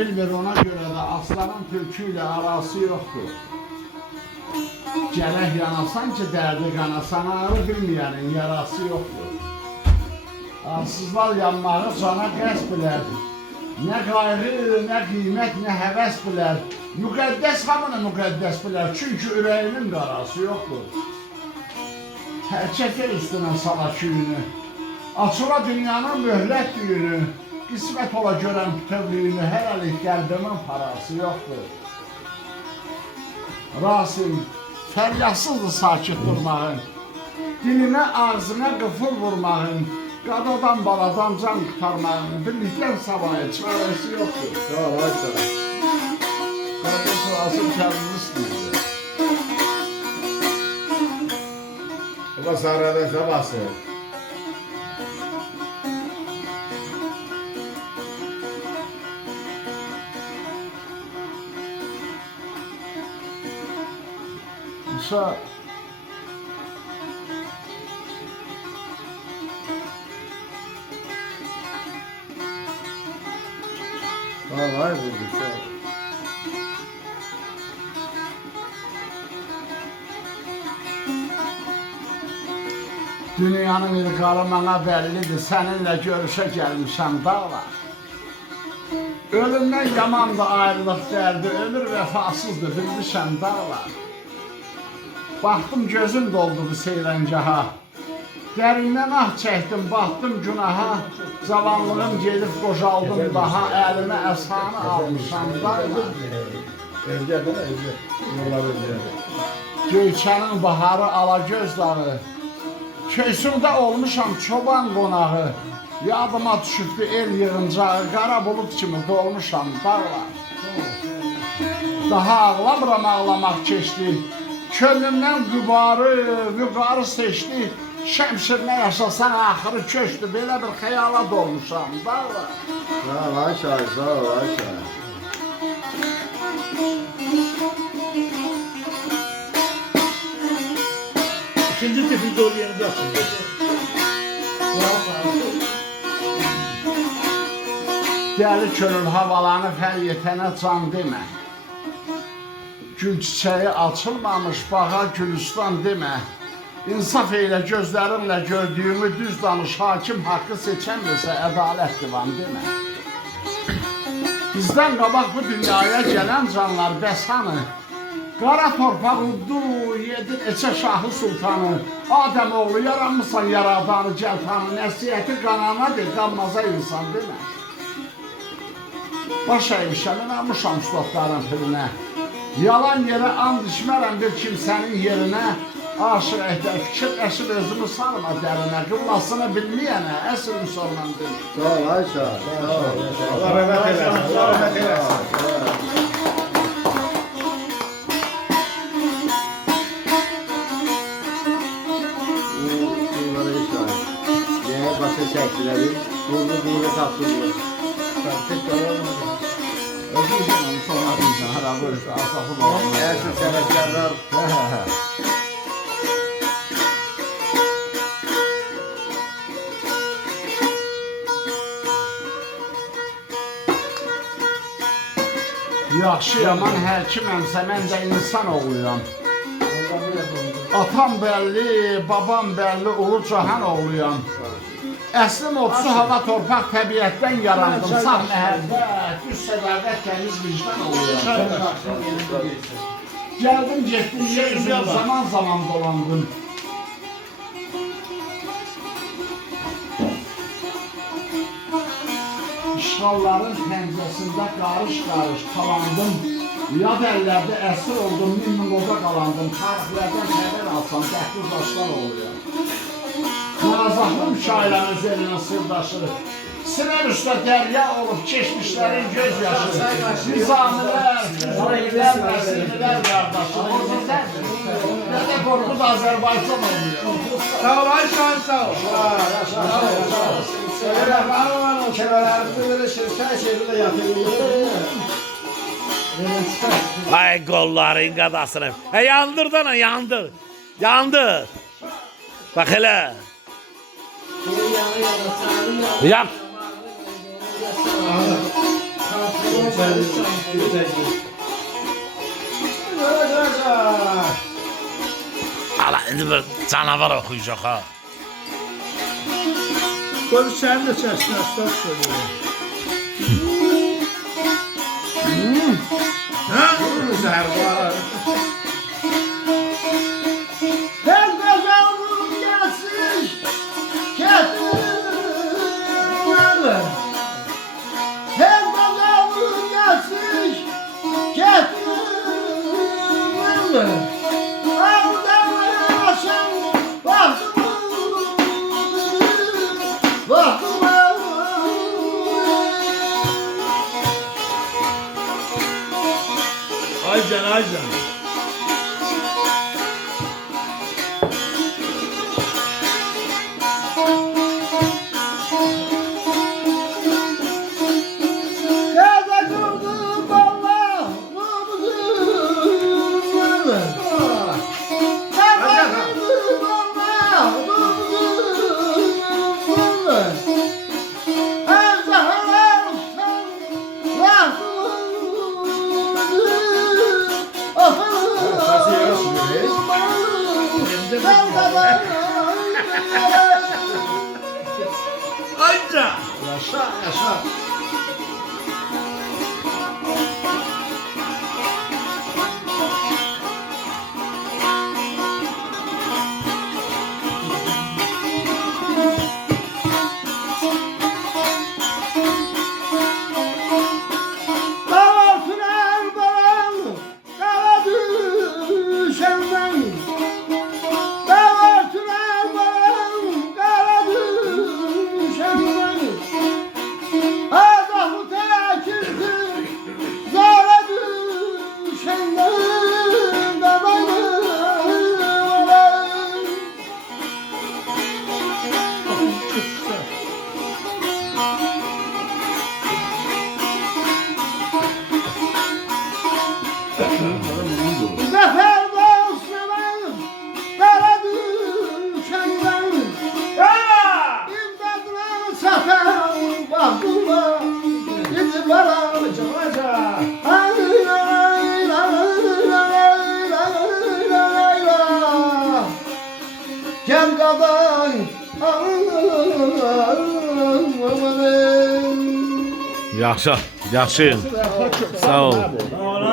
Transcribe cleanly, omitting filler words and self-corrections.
bilmir, ona göre de aslanın tülküyle arası yoktur. Gərək yanasan ki, dərdi qanasan, ağrı bilməyənin yarası yoxdur. Arsızlar yanmağı cana qəsb bilər. Nə qayğı, nə qiymət, nə həvəs bilər. Müqəddəs hamını müqəddəs bilər, çünki ürəyinin qarası yoxdur. Hər çəkir üstünə sala küyünü, açıla dünyanın möhlət düyünü, qismət ola görən bütövlüyünü, hələlik qəlbimin parası yoxdur. Rasim, fəryatsızdır sakit durmağın, dilinə, ağzına qıfıl vurmağın, qadadan baladan can qurtarmağın, birlikdən savayı çarəsi yoxdur. Sağ ol, ay sağ ol. Qardaş Rasim kəndini istəyirdi. Bu da sarıda sabahsı. Musa, Sağ ol, ay buldu, sağ ol. dünyanın ilqarı mənə bəllidir, səninlə görüşə gəlmişəm dağlar. Ölümdən yamandır ayrılıq dərdi, ömür vəfasızdır, bilmişəm dağlar. Baxdım gözüm doldu bu seyrəngaha, dərindən ah çəkdim, batdım günaha, cavanlığım gedib qocaldım daha, əlimə əsanı almışam dağlar. Evgədə də evgə, yollar evgədə. Göyçənin baharı alagöz dağı, köysümdə olmuşam çoban qonağı, yadıma düşübdü el yığıncağı, qara bulut kimi dolmuşam dağlar. Daha ağlamıram, ağlamaq keçdi, könlümdən vüqarı seçdi, şəmşirlə yaşasan axırı köşdü, belə bir xəyala dolmuşam dağlar. Sağ ol, ay şahı, sağ ol, ay şahı. İkinci tipi zorlayacaksın. Dəli könül havalanıb hər yetənə can demə. Gül çiçəyi açılmamış bağa gülistan demə. İnsaf eylə gözlərimlə gördüyümü düz danış, hakim haqqı seçənmirsə ədalət divan demə. Bizdən qabaq bu dünyaya gələn canlar bəs hanı? Qara torpaq uddu, yedi neçə şahı sultanı, Adəm oğlu yaranmışsan yaradanı, gəltanı, nəsiyyəti qananadır, qanmaza insan demə. Baş əymişəm, inanmışam üstadların pirinə, yalan yerə and içmərəm bir kimsənin yerinə, aşıq əhdə fikir əşib özümü sarma dərinə, qıllasını bilməyənə, əsr müsəlman demə. Sağ ol, ay şahı, sağ ol. Allah rəhmət eləsin, Allah rəhmət eləsin. Başa çəkdilərim, burada tapdırılır. Özümüzün sonra deyəcəm, hələ bu işte asafı var. Əsr səbəblərlər. Yaxşı yaman həkiməmsə, mən də insan oğluyam. Atam bəlli, babam bəlli, ulu cahan oğluyam. Əslim otsu hava torpaq təbiətdən yarandım, saf məhəbbət, düz sədaqət, təmiz vicdan oğluyam. Gəldim, getdim, yer üzrə zaman dolandım. İşğalların pəncəsində qarış talandım. Yad əllərdə əsir oldum, min-min qalandım. Tarixlərdən xəbər alsam, dəxli daşlar oluyor. Nazahlı müşahilənin üzərinin sırdaşı, sinər üstə dərya olub keçmişlərin göz yaşı, nizamilər, füzulilər, məsililər qardaşı, o bizədir. Nə də qorxud Azərbaycan oluyor. Sağ ol Ayşan, sağ ol. Sağ ol. Rəhmanın kəmərlərində belə şirkən şeydə yatırılır. Ay qolların qadasını. Yandır da, yandır. Yandır. Bax elə. Yak. Hala indi bir canavar oxuyacaq ha. Qoy sənin də səsin əsas söylüyor. Zəhər var. Her gazalım gelsin, getirmeli. Her gazalım gelsin, getirmeli. Ağdan yaşam, bahtımı. Aycan, Aycan. Nerede kıldı bana, mımızı. Aycan. Yaşa, yaşa. Dağ sürer baran, dağ düşenden. Dağ sürer baran, dağ düşenden. Azahı tekirdi, zara düşenden. Zafer dostlarım, dara düşenden. İmdadına satar, bakıma, gidip varan. Ay, lay, lay, lay, lay, lay, lay. Gel kadar, Yaxşı, yaxşı. Sağ ol.